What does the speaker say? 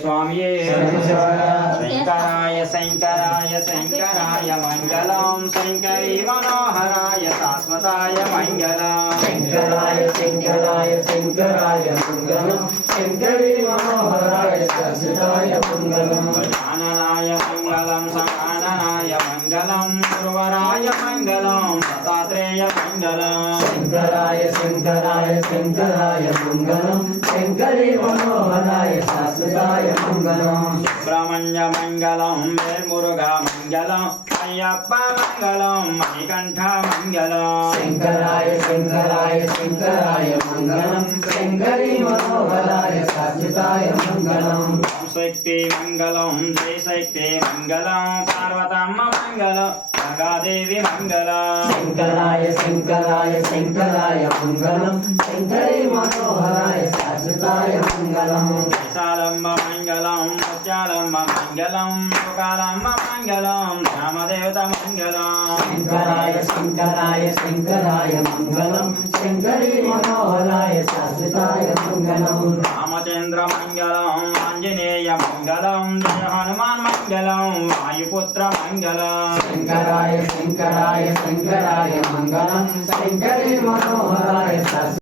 స్వామియే శంకరాయ శంకరాయ శంకరాయ మంగళం శంకరీ మనోహరాయ శాశ్వతాయ మంగళం. శంకరాయ శంకరాయ శంకరాయ మంగళం. శంకరీ మనోహరాయ శాశ్వతాయ మంగళం. గజాననాయ మంగళం సమాననాయ మంగళం గురువరాయ మంగళం దత్తాత్రేయ మంగళం. శంకరాయ శంకరాయ శంకరాయ మంగళం. శంకరీ మనోహరాయ శాశ్వతాయ మంగళం సుబ్రహ్మణ్య మంగళం వేల్మురుగా మంగళం అయ్యప్ప మంగళం మణికంఠ మంగళం. శంకరాయ శంకరాయ శంకరాయ మంగళం. శంకరీ మనోహరాయ శాశ్వతాయ మంగళం. శక్తి మంగళం జయ శక్తి మంగళం పార్వతమ్మ మంగళం గంగాదేవి మంగళం. శంకరాయ శంకరాయ శంకరాయ మంగళం. శంకరీ శాశ్వతాయ మంగళం విశాలమ్మ మంగళం ముత్యాలమ్మ మంగళం లోకాలమ్మ మంగళం రామదేవత మంగళం. శంకరాయ శంకరాయ శంకరాయ మంగళం. శంకరీ మనోహరాయ శాశ్వతాయ మంగళం. రామచంద్ర మంగళం ఆంజనేయ మంగళం జయ హనుమాన్ మంగళం వాయుపుత్ర మంగళం. శంకరాయ శంకరాయ శంకరాయ మంగళం. శంకరీ మనోహరాయ శాశ్వతాయ